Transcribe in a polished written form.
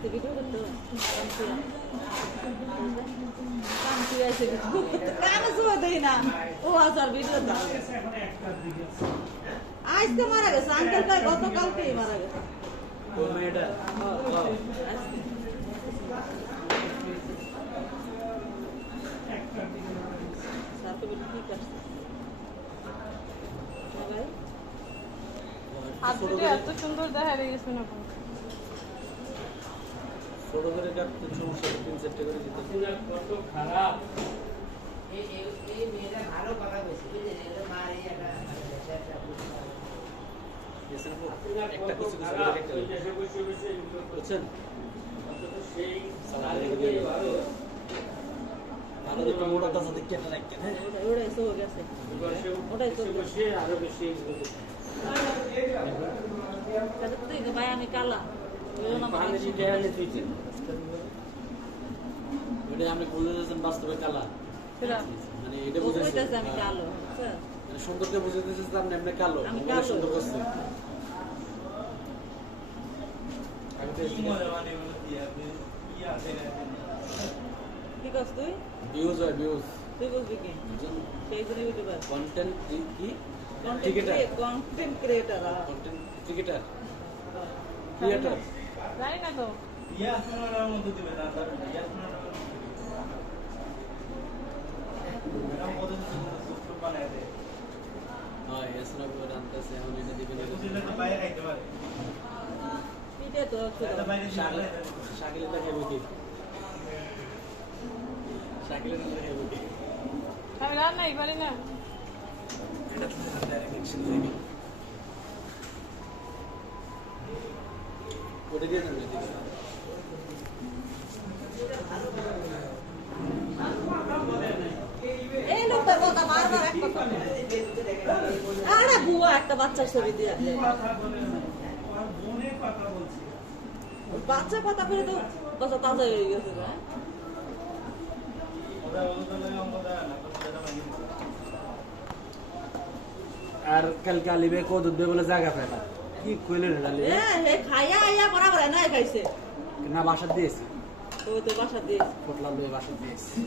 আইতে ভিডিও করতে কামটি আইতে কানে শুয়ে দেই না ও হাজার ভিডিও দাও আজকে মারা গেছে আঙ্কেল ভাই গতকালকে মারা গেছে কোন মেয়েটা আপনি এত সুন্দর দেখা গেছে না ছোট করে কাটতে সমস্যা 3-4টা করে দিতে কত খারাপ এই মেয়েরা ভালো কথা বলছে বুঝলেন এর মা এই একটা একটা কিছু একটা বুঝছেন সেই ভালো ভালো তো মোড়া দাসা দেখতে একটা রাখতে হ্যাঁ ওটাই তো হয়ে গেছে ওটাই তো বসে আরো বেশি তাহলে তুই ভাই আমি কালা পানি দিতে আনে তুইছেন ওটা আমরা বলেছেন বাস্তবে কালা মানে এটা বুঝাইছে আমি কালো মানে সুন্দরকে বুঝাইতেছে যে আপনি এমনি কালো আমি কালো সুন্দর করছে কি করছ তুই ভিউজ হয় ভিউজ তুই বুঝবি কি সেই জন্য ইউটিউবার কন্টেন্ট কি content creator content creator creator জানি না তো ইয়াসমিনের মধ্যে দিবে না তার ইয়াসমিনের এরকম কত সুস্থ বানায় দেয় হ্যাঁ এসরা করে আনতেছে এখন এটা দিবেন বুঝলে তো বাইরে খাইতে পারে পিঠে তো এটা বাইরে শাকিল দেখাবো কি শাকিল দেখাবো কি আমি রান্নাই পারি না এটা তো ডাইরেকশন দেখি ওটা দিয়ে দেন দিদি এই লোকটার কথা বারবার এক কথা আরে বুয়া একটা বাচ্চার ছবি দিয়ে বোনের কথা বলছি বাচ্চা কথা বলে তো বাচ্চা তাজা হয়ে গেছে না ওটা ওদের আমরা না এটা মাগি আর কালকে আলিবে কত দুধ বলে জায়গা পায় না কি কইলেন আলিবে হে খাইয়া আইয়া বরাবর না খাইছে না বাসা দিয়েছি ওই তো বাসা দিয়ে ফটলা লয়ে বাসা দিয়েছি